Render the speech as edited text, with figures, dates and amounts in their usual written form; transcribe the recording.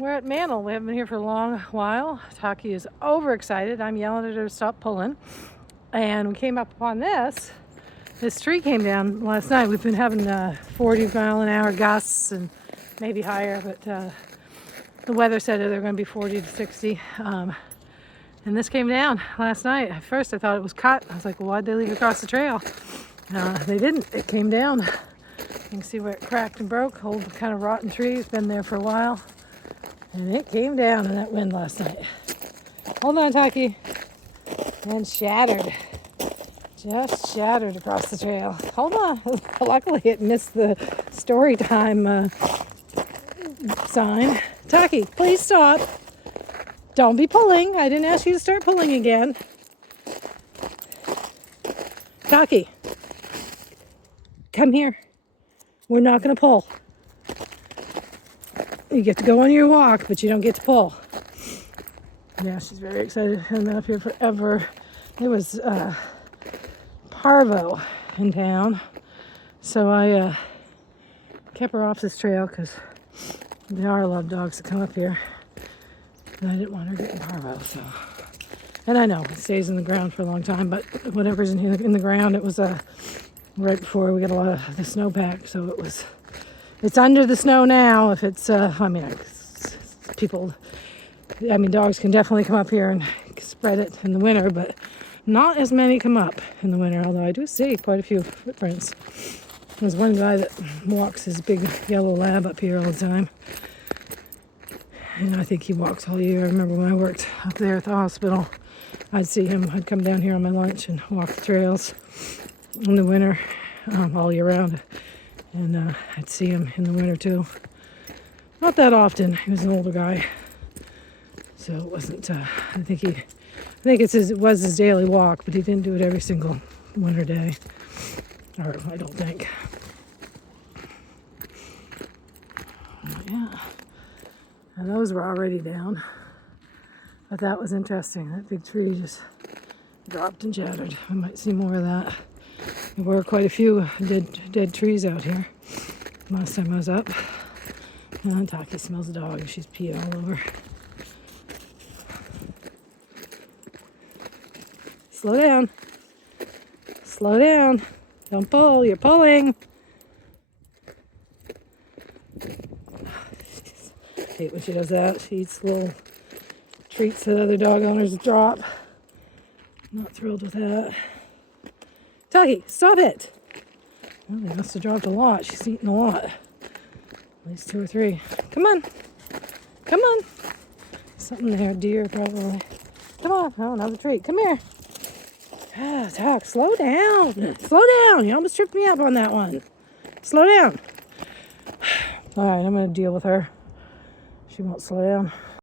We're at Mantle. We haven't been here for a long while. Taki is overexcited. I'm yelling at her to stop pulling. And we came up upon this. This tree came down last night. We've been having 40-mile-an-hour gusts and maybe higher, but the weather said they're going to be 40 to 60. And this came down last night. At first I thought it was cut. I was like, well, why'd they leave it across the trail? They didn't. It came down. You can see where it cracked and broke. Old kind of rotten tree. It's been there for a while. And it came down in that wind last night. Hold on, Taki. And shattered. Just shattered across the trail. Hold on. Luckily, it missed the story time sign. Taki, please stop. Don't be pulling. I didn't ask you to start pulling again. Taki, come here. We're not going to pull. You get to go on your walk, but you don't get to pull. Yeah, she's very excited. I haven't been up here forever. There was parvo in town, so I kept her off this trail because there are a lot of dogs that come up here. And I didn't want her getting parvo, so. And I know it stays in the ground for a long time, but whatever's in the ground, it was right before we got a lot of the snowpack, so it's under the snow now. If it's, dogs can definitely come up here and spread it in the winter, but not as many come up in the winter, although I do see quite a few footprints. There's one guy that walks his big yellow lab up here all the time. And I think he walks all year. I remember when I worked up there at the hospital, I'd see him. I'd come down here on my lunch and walk the trails in the winter, all year round. And I'd see him in the winter too. Not that often. He was an older guy, so it wasn't. I think it was his daily walk, but he didn't do it every single winter day, or I don't think. Yeah, and those were already down, but that was interesting. That big tree just dropped and shattered. We might see more of that. There were quite a few dead trees out here last time I was up. And Taki smells a dog and she's peeing all over. Slow down. Slow down. Don't pull. You're pulling. I hate when she does that. She eats little treats that other dog owners drop. Not thrilled with that. Taki, stop it. Well, they must have dropped a lot. She's eaten a lot. At least 2 or 3. Come on. Come on. Something there. Deer, probably. Come on. Oh, another treat. Come here. Ah, Doc, slow down. Slow down. You almost tripped me up on that one. Slow down. All right, I'm going to deal with her. She won't slow down.